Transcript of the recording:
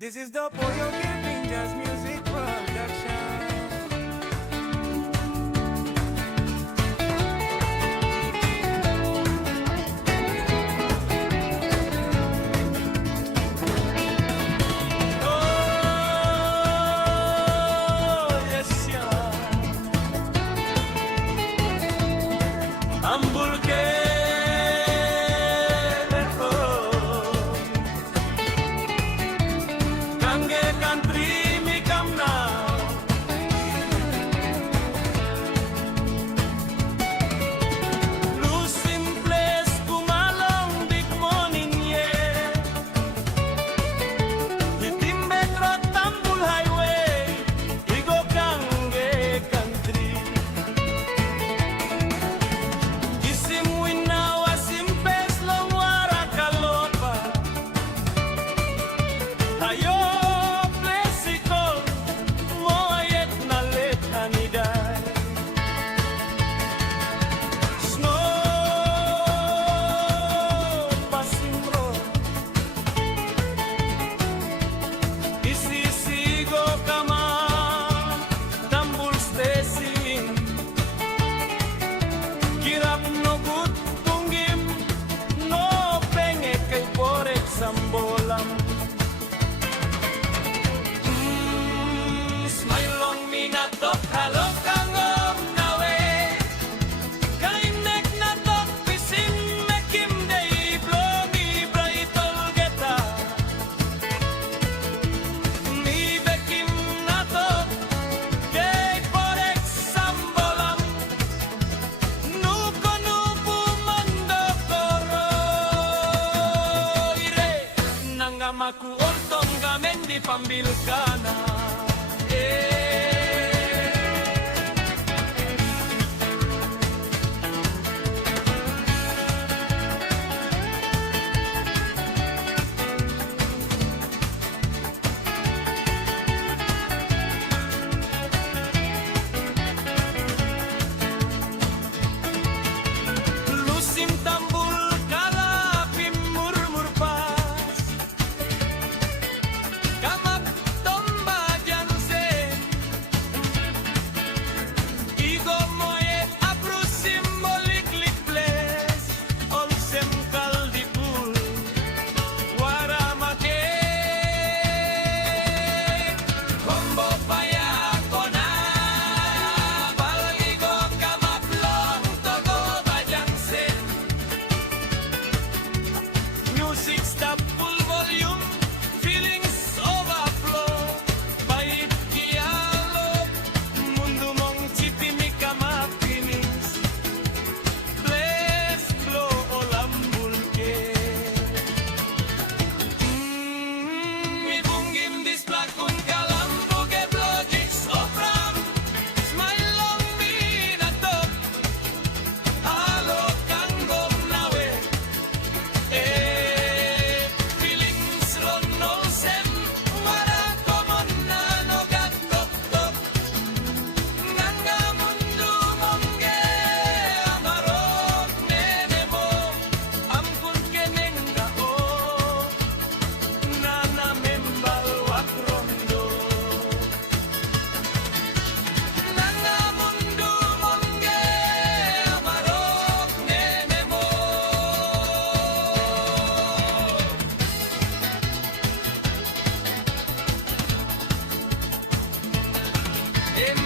This is the Pollo Giving Jazz Music Production. Oh, yes, yeah. Ambulke. Maku ontong gamen di pambilkana. Lusim tambul kalapim murmur pas. Kamak tomba jansen. Igo moet apru simbolik likles. Olsem kaldipul. Waramake. Kombo paya kona. Baligo kamak long togo bajansen. Music stop full volume. Feelings overflow. Bait kialog. Mundo mong chipimika mapinis. Bless blow olambulke. Ibunggim displakun kalampu ke blogis opram. Smile long minatok. Halo kanggom nawe. Feelings ronol sem. Wara komon na no gatok tok. Nganga mundo mongge. Amarok nene mo. Ampun keneng gao. Nana membal wak rondo. Nanga mundo mongge. Amarok nene mo. Em